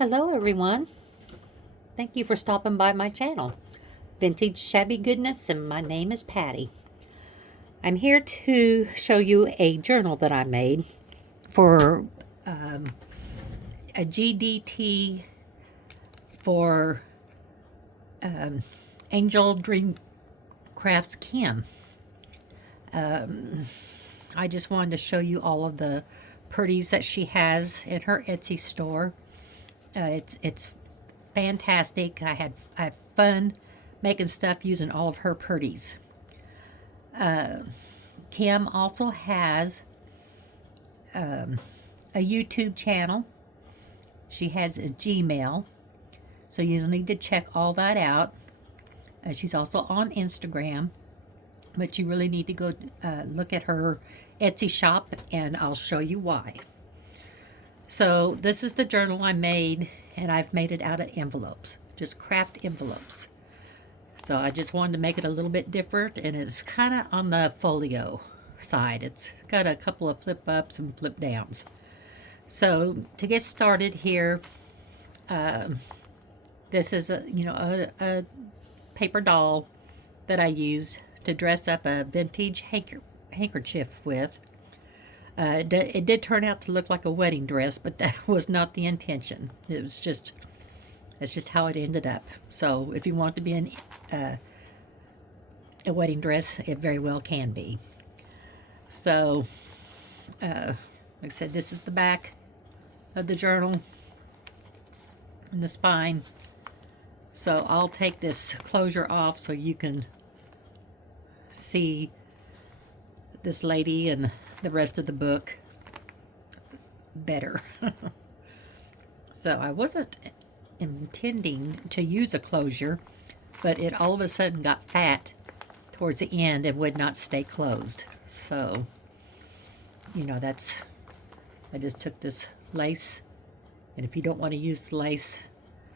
Hello everyone. Thank you for stopping by my channel, Vintage Shabby Goodness, and my name is Patty. I'm here to show you a journal that I made for a GDT for Angeldreamcraftskim. I just wanted to show you all of the pretties that she has in her Etsy store. It's fantastic. I had fun making stuff using all of her pretties. Kim also has a YouTube channel. She has a Gmail, so you'll need to check all that out. She's also on Instagram, but you really need to go look at her Etsy shop, and I'll show you why. So this is the journal I made, and I've made it out of envelopes, just craft envelopes. So I just wanted to make it a little bit different, and it's kind of on the folio side. It's got a couple of flip ups and flip downs. So to get started here, this is a paper doll that I used to dress up a vintage handkerchief with. It did turn out to look like a wedding dress, but that was not the intention. It's just how it ended up. So if you want to be in a wedding dress, it very well can be. So, like I said, this is the back of the journal and the spine. So I'll take this closure off so you can see this lady and the rest of the book better. So I wasn't intending to use a closure, but it all of a sudden got fat towards the end and would not stay closed. So, I just took this lace, and if you don't want to use the lace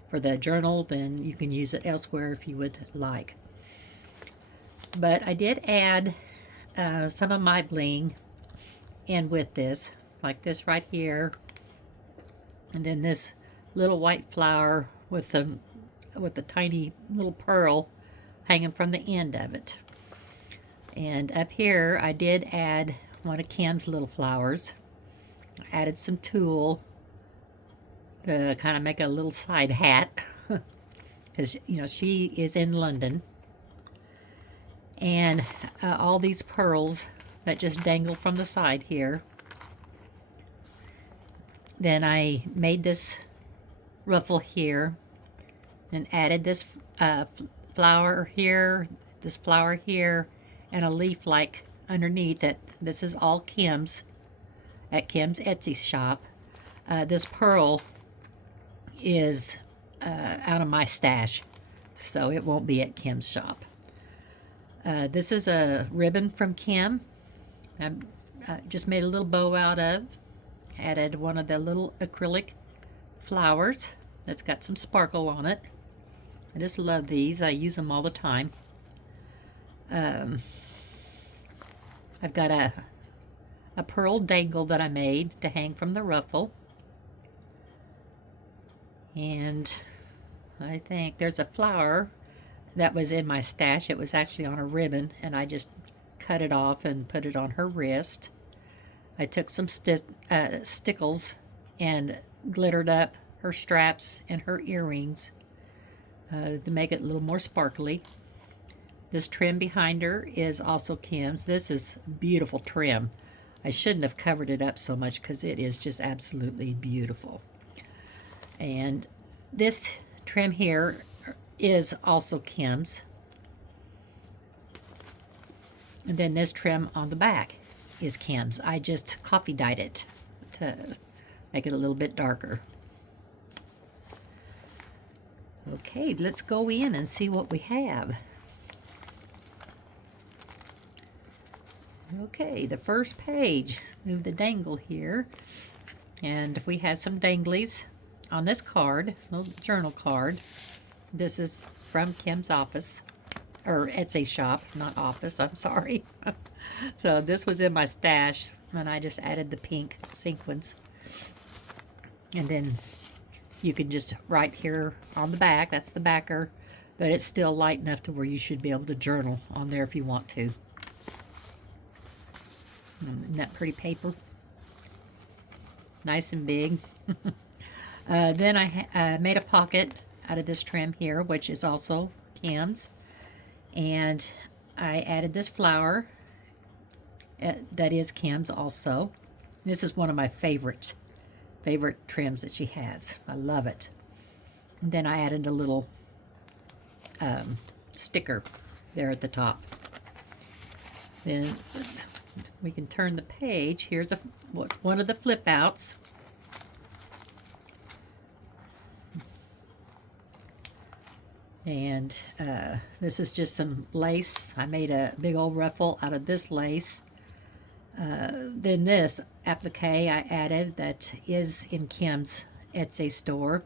for the journal, then you can use it elsewhere if you would like. But I did add some of my bling in with this, like this right here, and then this little white flower with the tiny little pearl hanging from the end of it. And up here I did add one of Kim's little flowers. I added some tulle to kind of make a little side hat because she is in London. And all these pearls that just dangle from the side here. Then I made this ruffle here and added this flower here, this flower here, and a leaf like underneath it. This is all Kim's, at Kim's Etsy shop. This pearl is out of my stash, so it won't be at Kim's shop. This is a ribbon from Kim. I just made a little bow out of. Added one of the little acrylic flowers that's got some sparkle on it. I just love these. I use them all the time. I've got a pearl dangle that I made to hang from the ruffle. And I think there's a flower that was in my stash. It was actually on a ribbon, and I just cut it off and put it on her wrist. I took some stickles and glittered up her straps and her earrings to make it a little more sparkly. This trim behind her is also Kim's. This is beautiful trim. I shouldn't have covered it up so much because it is just absolutely beautiful. And this trim here is also Kim's. And then this trim on the back is Kim's. I just coffee dyed it to make it a little bit darker. Okay, let's go in and see what we have. Okay, the first page. Move the dangle here. And we have some danglies on this card, little journal card. This is from Kim's office, or Etsy shop, not office, I'm sorry. So this was in my stash, and I just added the pink sequins. And then you can just write here on the back. That's the backer, but it's still light enough to where you should be able to journal on there if you want to. Isn't that pretty paper? Nice and big. Then I made a pocket out of this trim here, which is also Kim's. And I added this flower that is Kim's also. This is one of my favorite trims that she has. I love it. And then I added a little sticker there at the top. Then we can turn the page. Here's one of the flip outs. And this is just some lace. I made a big old ruffle out of this lace. Then this applique I added that is in Kim's Etsy store.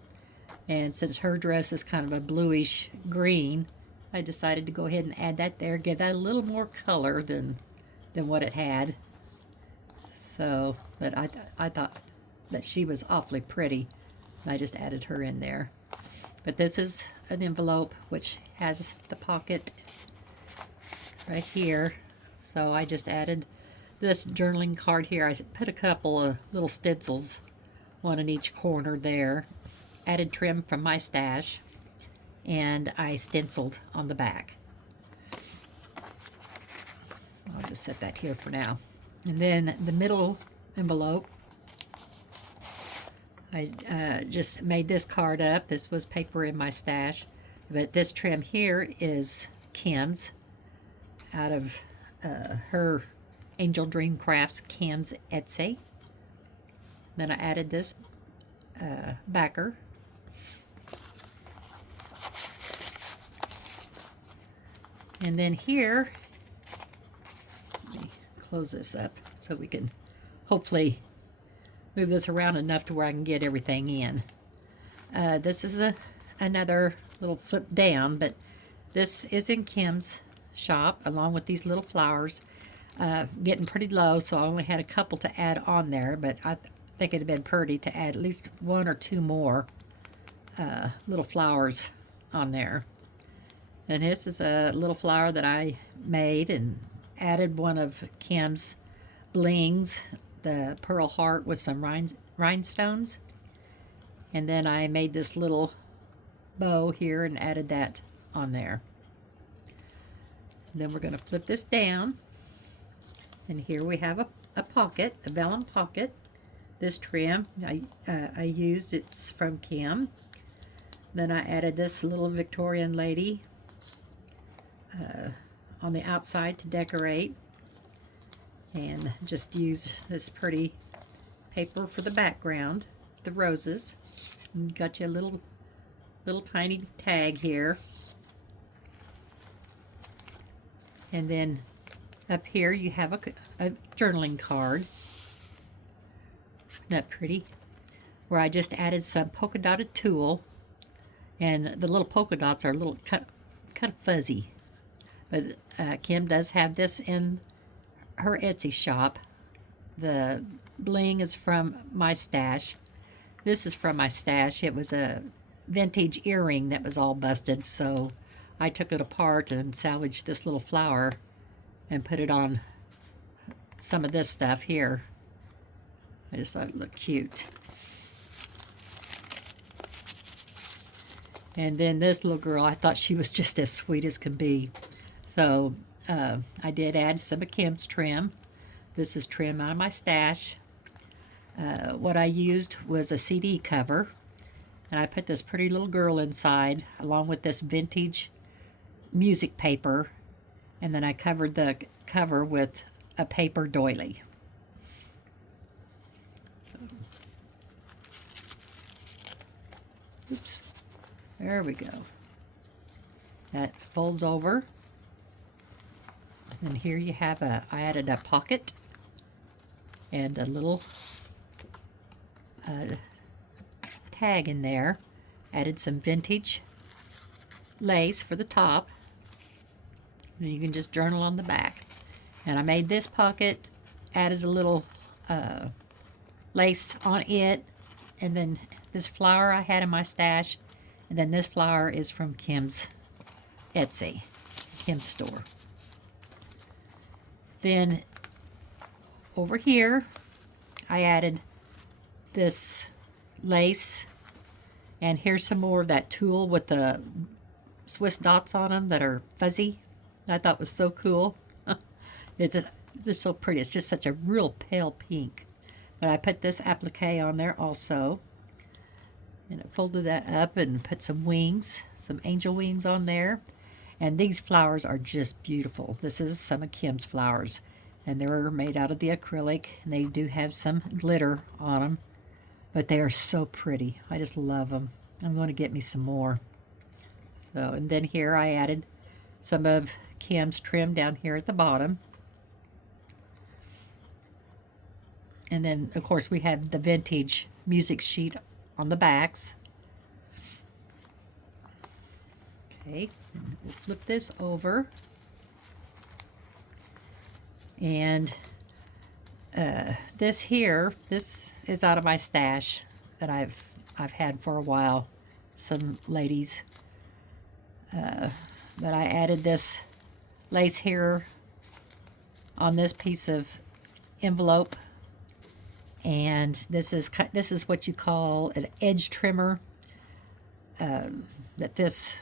And since her dress is kind of a bluish green, I decided to go ahead and add that there, give that a little more color than what it had. So, but I thought that she was awfully pretty. I just added her in there. But this is an envelope which has the pocket right here. So I just added this journaling card here. I put a couple of little stencils, one in each corner there. Added trim from my stash, and I stenciled on the back. I'll just set that here for now. And then the middle envelope, I just made this card up. This was paper in my stash, but this trim here is Kim's out of her Angeldreamcraftskim Etsy. Then I added this backer. And then here, let me close this up so we can hopefully move this around enough to where I can get everything in. This is another little flip down, but this is in Kim's shop along with these little flowers. Getting pretty low, so I only had a couple to add on there, but I think it'd have been pretty to add at least one or two more little flowers on there. And this is a little flower that I made and added one of Kim's blings, the pearl heart with some rhinestones. And then I made this little bow here and added that on there. And then we're going to flip this down. And here we have a pocket, a vellum pocket. This trim I used, it's from Kim. Then I added this little Victorian lady on the outside to decorate, and just use this pretty paper for the background, the roses. And got you a little tiny tag here, and then up here you have a journaling card. Isn't that pretty? Where I just added some polka dotted tulle, and the little polka dots are a little kind of fuzzy. But Kim does have this in her Etsy shop. The bling is from my stash. This is from my stash. It was a vintage earring that was all busted, so I took it apart and salvaged this little flower and put it on some of this stuff here. I just thought it looked cute. And then this little girl, I thought she was just as sweet as can be. So I did add some of Kim's trim. This is trim out of my stash. What I used was a CD cover, and I put this pretty little girl inside along with this vintage music paper, and then I covered the cover with a paper doily. Oops, there we go. That folds over. And here you have I added a pocket and a little tag in there. Added some vintage lace for the top. And you can just journal on the back. And I made this pocket, added a little lace on it, and then this flower I had in my stash, and then this flower is from Kim's Etsy, Kim's store. Then over here, I added this lace, and here's some more of that tulle with the Swiss dots on them that are fuzzy. I thought was so cool. It's just so pretty. It's just such a real pale pink. But I put this applique on there also. And I folded that up and put some wings, some angel wings on there. And these flowers are just beautiful. This is some of Kim's flowers. And they're made out of the acrylic. And they do have some glitter on them. But they are so pretty. I just love them. I'm going to get me some more. So, and then here I added some of Kim's trim down here at the bottom. And then, of course, we have the vintage music sheet on the backs. Okay, and we'll flip this over. And this here, this is out of my stash that I've had for a while. Some ladies that I added this lace here on this piece of envelope. And this is what you call an edge trimmer. That this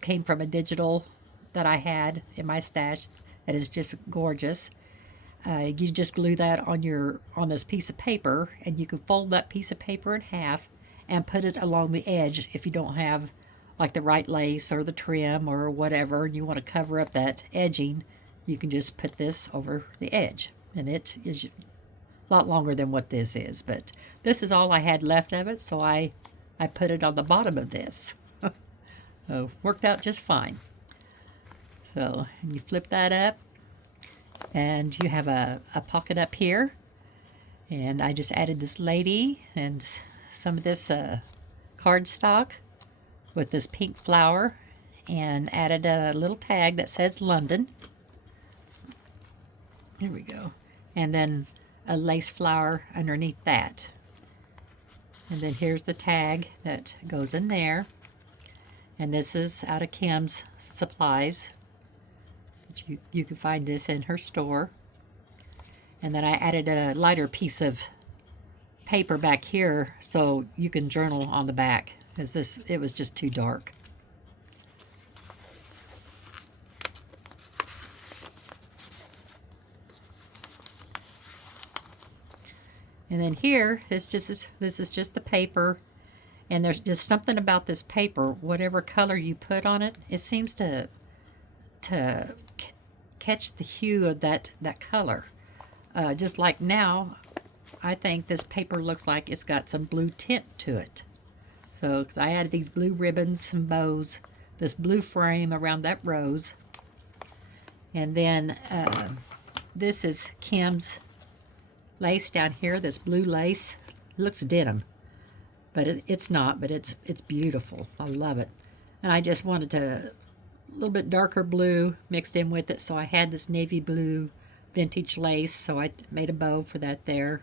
came from a digital that I had in my stash that is just gorgeous. You just glue that on this piece of paper, and you can fold that piece of paper in half and put it along the edge if you don't have like the right lace or the trim or whatever, and you want to cover up that edging. You can just put this over the edge, and it is a lot longer than what this is, but this is all I had left of it, so I put it on the bottom of this. So worked out just fine. So you flip that up, and you have a pocket up here, and I just added this lady and some of this cardstock with this pink flower, and added a little tag that says London. Here we go. And then a lace flower underneath that. And then here's the tag that goes in there. And this is out of Kim's supplies. You can find this in her store. And then I added a lighter piece of paper back here so you can journal on the back, because it was just too dark. And then here, this is just the paper, and there's just something about this paper, whatever color you put on it, it seems to catch the hue of that color. Just like now, I think this paper looks like it's got some blue tint to it. So I added these blue ribbons, some bows, this blue frame around that rose, and then this is Kim's lace down here, this blue lace. It looks denim, but it's not, but it's beautiful. I love it. And I just wanted a little bit darker blue mixed in with it, so I had this navy blue vintage lace, so I made a bow for that there.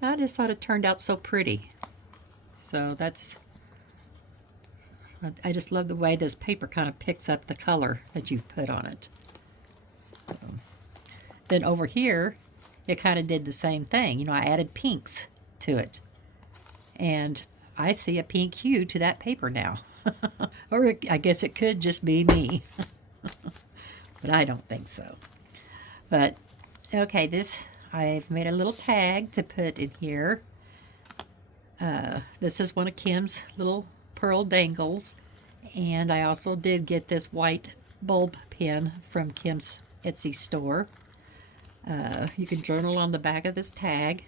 And I just thought it turned out so pretty. So I just love the way this paper kind of picks up the color that you've put on it. Then over here, it kind of did the same thing. You know, I added pinks to it. And I see a pink hue to that paper now. Or I guess it could just be me. But I don't think so. But, okay, I've made a little tag to put in here. This is one of Kim's little pearl dangles. And I also did get this white bulb pin from Kim's Etsy store. You can journal on the back of this tag.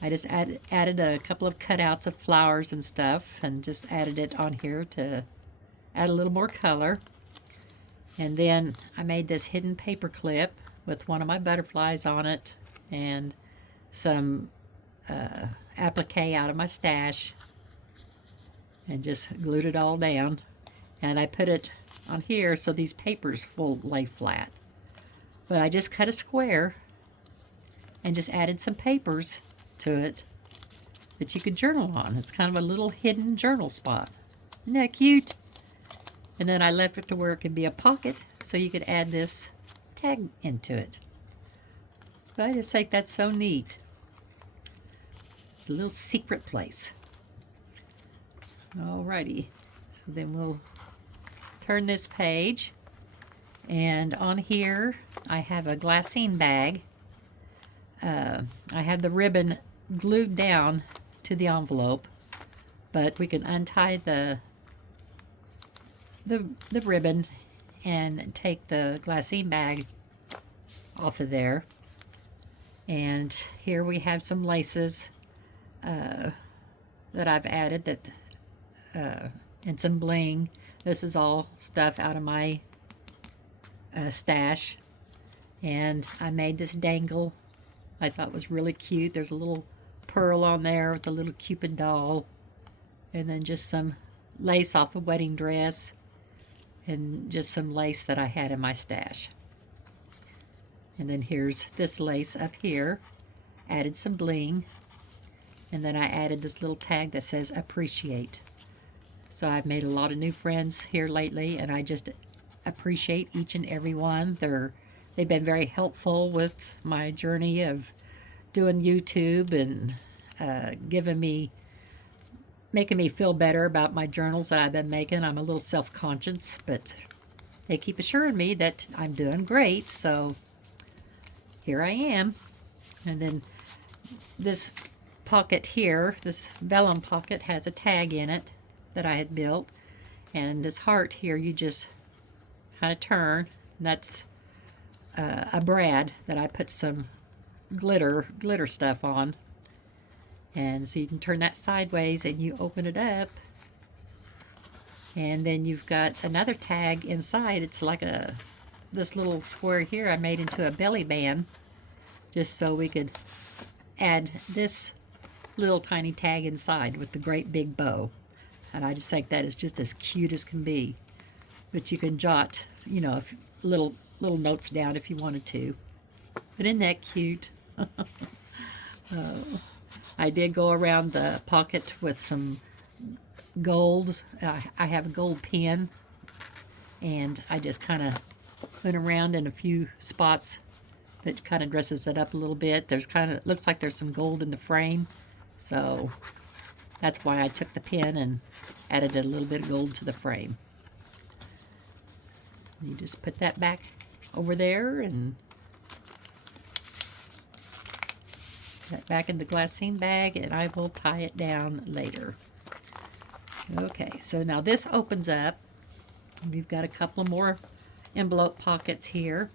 I just added a couple of cutouts of flowers and stuff, and just added it on here to add a little more color. And then I made this hidden paper clip with one of my butterflies on it, and some applique out of my stash, and just glued it all down. And I put it on here so these papers will lay flat. But I just cut a square and just added some papers to it, that you could journal on. It's kind of a little hidden journal spot. Isn't that cute? And then I left it to where it could be a pocket, so you could add this tag into it. But I just think that's so neat. It's a little secret place. Alrighty, so then we'll turn this page, and on here I have a glassine bag. I have the ribbon glued down to the envelope, but we can untie the ribbon and take the glassine bag off of there. And here we have some laces that I've added that and some bling. This is all stuff out of my stash, and I made this dangle. I thought it was really cute. There's a little pearl on there with a little Cupid doll, and then just some lace off a wedding dress, and just some lace that I had in my stash. And then here's this lace up here. Added some bling, and then I added this little tag that says appreciate. So I've made a lot of new friends here lately, and I just appreciate each and every one. They've been very helpful with my journey of doing YouTube, and making me feel better about my journals that I've been making. I'm a little self-conscious, but they keep assuring me that I'm doing great, so here I am. And then this pocket here, this vellum pocket, has a tag in it that I had built, and this heart here you just kind of turn, and that's a brad that I put some glitter stuff on. And so you can turn that sideways and you open it up, and then you've got another tag inside. It's like this little square here I made into a belly band, just so we could add this little tiny tag inside with the great big bow. And I just think that is just as cute as can be. But you can jot, you know, little notes down if you wanted to. But isn't that cute? I did go around the pocket with some gold. I have a gold pen, and I just kind of went around in a few spots that kind of dresses it up a little bit. There's looks like there's some gold in the frame, so that's why I took the pen and added a little bit of gold to the frame. You just put that back over there and put that back in the glassine bag, and I will tie it down later. Okay, so now this opens up. We've got a couple more envelope pockets here.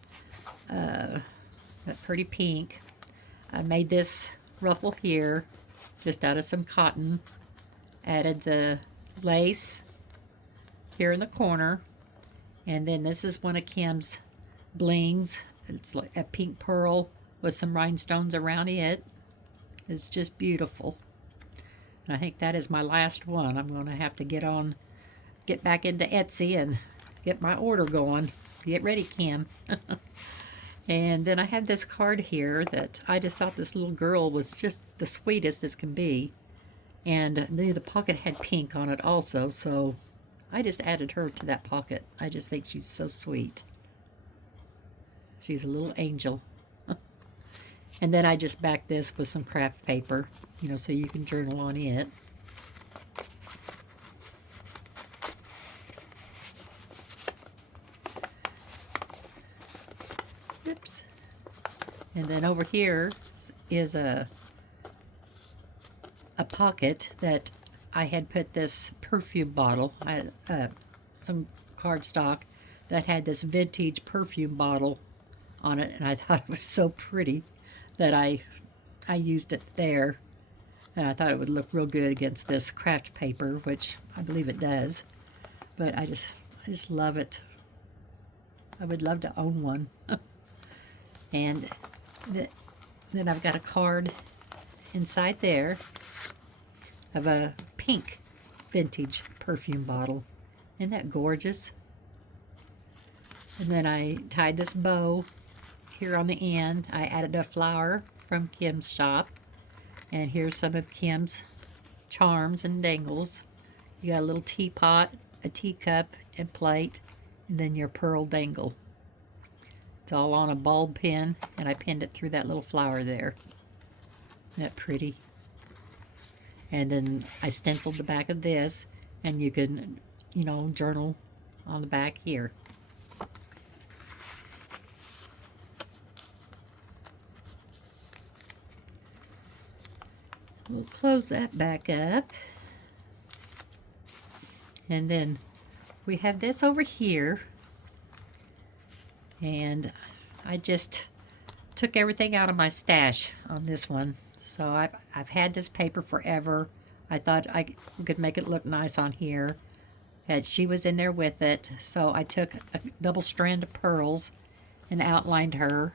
That pretty pink. I made this ruffle here just out of some cotton. Added the lace here in the corner, and then this is one of Kim's blings. It's like a pink pearl with some rhinestones around it. It's just beautiful. And I think that is my last one. I'm going to have to get back into Etsy and get my order going. Get ready, Kim. And then I have this card here that I just thought this little girl was just the sweetest as can be. And the pocket had pink on it also, so I just added her to that pocket. I just think she's so sweet. She's a little angel. And then I just backed this with some craft paper, you know, so you can journal on it. Oops. And then over here is a pocket that I had put this perfume bottle, some cardstock that had this vintage perfume bottle on it, and I thought it was so pretty that I used it there, and I thought it would look real good against this craft paper, which I believe it does. But I just love it. I would love to own one. And then I've got a card inside there of a pink vintage perfume bottle. Isn't that gorgeous? And then I tied this bow here on the end. I added a flower from Kim's shop. And here's some of Kim's charms and dangles. You got a little teapot, a teacup, and plate, and then your pearl dangle. It's all on a bulb pin, and I pinned it through that little flower there. Isn't that pretty? And then I stenciled the back of this, and you can, you know, journal on the back here. We'll close that back up. And then we have this over here. And I just took everything out of my stash on this one. So I've had this paper forever. I thought I could make it look nice on here. And she was in there with it. So I took a double strand of pearls and outlined her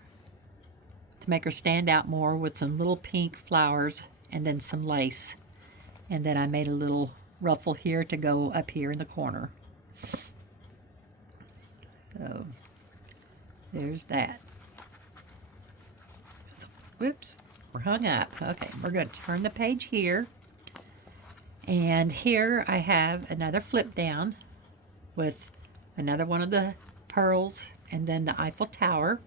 to make her stand out more with some little pink flowers and then some lace. And then I made a little ruffle here to go up here in the corner. So there's that. So, whoops, we're hung up. Okay, we're going to turn the page here. And here I have another flip down with another one of the pearls and then the Eiffel Tower.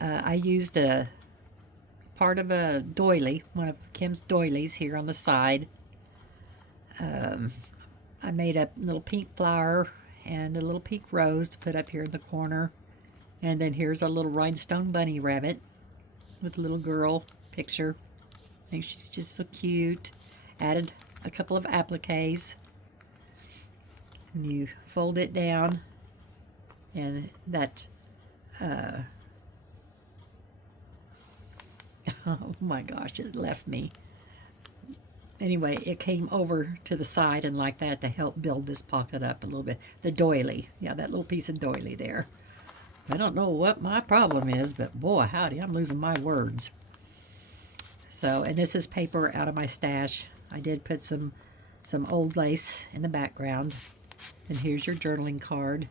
I used a part of a doily, one of Kim's doilies here on the side. I made a little pink flower and a little pink rose to put up here in the corner. And then here's a little rhinestone bunny rabbit with a little girl picture. I think she's just so cute. Added a couple of appliques. And you fold it down, and that oh my gosh, it left me. Anyway, it came over to the side and like that to help build this pocket up a little bit. The doily, yeah, that little piece of doily there. I don't know what my problem is, but boy, howdy, I'm losing my words. So, and this is paper out of my stash. I did put some old lace in the background. And here's your journaling card.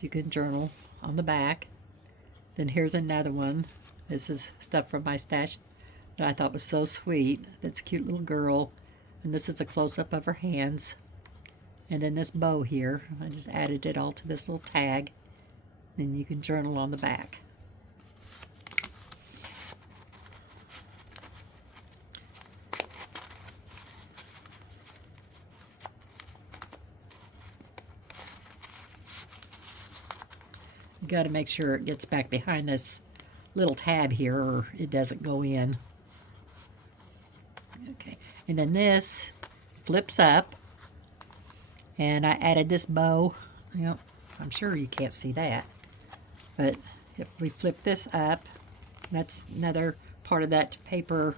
You can journal on the back. Then here's another one. This is stuff from my stash that I thought was so sweet. That's a cute little girl. And this is a close-up of her hands. And then this bow here. I just added it all to this little tag. Then you can journal on the back. You got to make sure it gets back behind this little tab here or it doesn't go in. Okay, and then this flips up, and I added this bow. Yep, I'm sure you can't see that, but if we flip this up, that's another part of that paper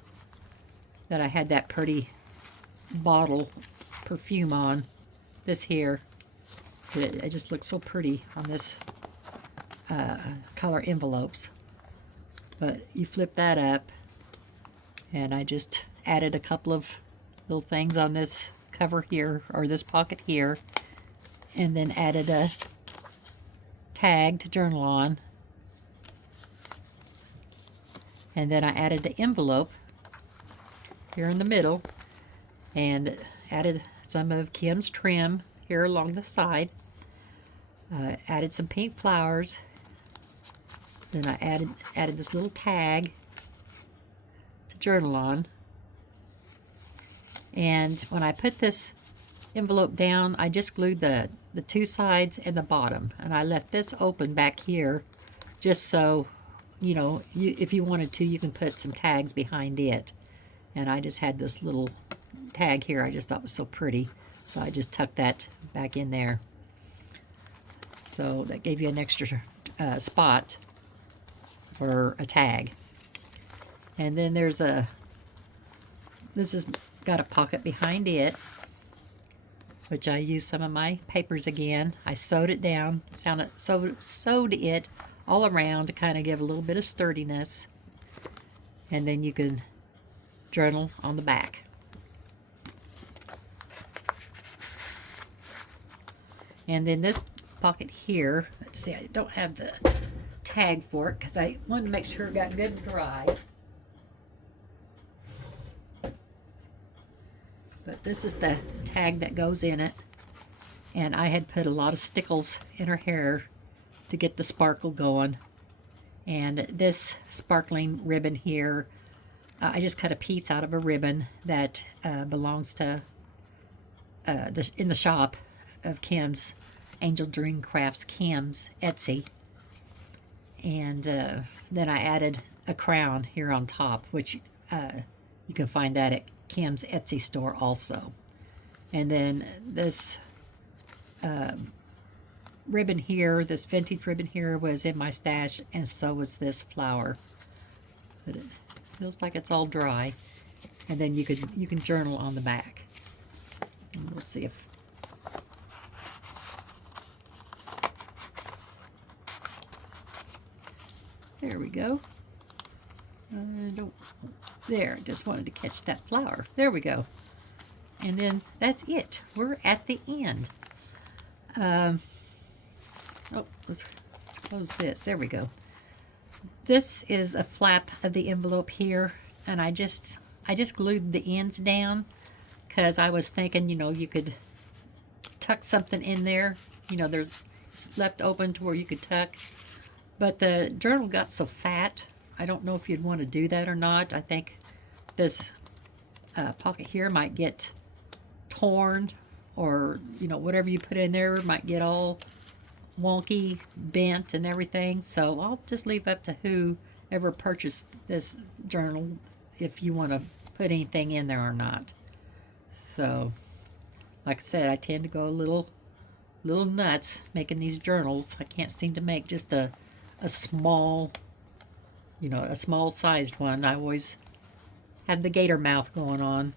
that I had that pretty bottle perfume on. This here, it just looks so pretty on this color envelopes. But you flip that up, and I just added a couple of little things on this cover here, or this pocket here, and then added a tag to journal on. And then I added the envelope here in the middle, and added some of Kim's trim here along the side. Added some pink flowers. Then I added this little tag to journal on. And when I put this envelope down, I just glued the two sides and the bottom. And I left this open back here just so, you know, if you wanted to, you can put some tags behind it. And I just had this little tag here I just thought was so pretty. So I just tucked that back in there. So that gave you an extra spot for a tag. And then there's this has got a pocket behind it, which I used some of my papers again. I sewed it down, sewed it all around to kind of give a little bit of sturdiness. And then you can journal on the back. And then this pocket here, let's see, I don't have the tag for it because I wanted to make sure it got good and dry. But this is the tag that goes in it. And I had put a lot of stickles in her hair to get the sparkle going. And this sparkling ribbon here, I just cut a piece out of a ribbon that belongs to in the shop of Kim's, Angeldreamcraftskim Etsy. And then I added a crown here on top, which you can find that at Kim's Etsy store also. And then this ribbon here, this vintage ribbon here, was in my stash, and so was this flower. But it feels like it's all dry. And then you can journal on the back. And we'll see if there we go. There, just wanted to catch that flower. There we go. And then that's it. We're at the end. Oh, let's close this. There we go. This is a flap of the envelope here, and I just glued the ends down because I was thinking, you know, you could tuck something in there. You know, it's left open to where you could tuck. But the journal got so fat, I don't know if you'd want to do that or not. I think this pocket here might get torn, or, you know, whatever you put in there might get all wonky, bent and everything. So I'll just leave up to whoever purchased this journal if you want to put anything in there or not. So, like I said, I tend to go a little nuts making these journals. I can't seem to make just a small, you know, a small sized one. I always have the gator mouth going on,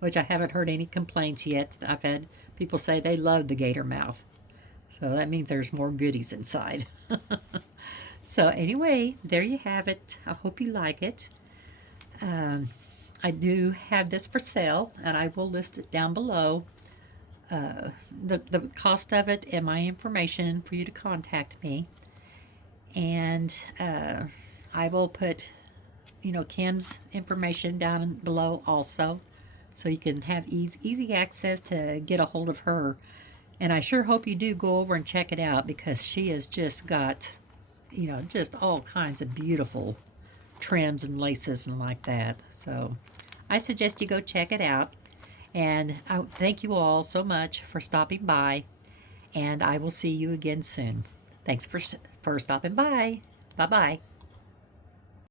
which I haven't heard any complaints yet. I've had people say they love the gator mouth. So that means there's more goodies inside. So anyway, there you have it. I hope you like it. I do have this for sale, and I will list it down below. The cost of it and my information for you to contact me. And I will put, you know, Kim's information down below also, so you can have easy access to get a hold of her. And I sure hope you do go over and check it out, because she has just got, you know, just all kinds of beautiful trims and laces and like that. So I suggest you go check it out. And I thank you all so much for stopping by, and I will see you again soon. Thanks for stopping by. Bye-bye.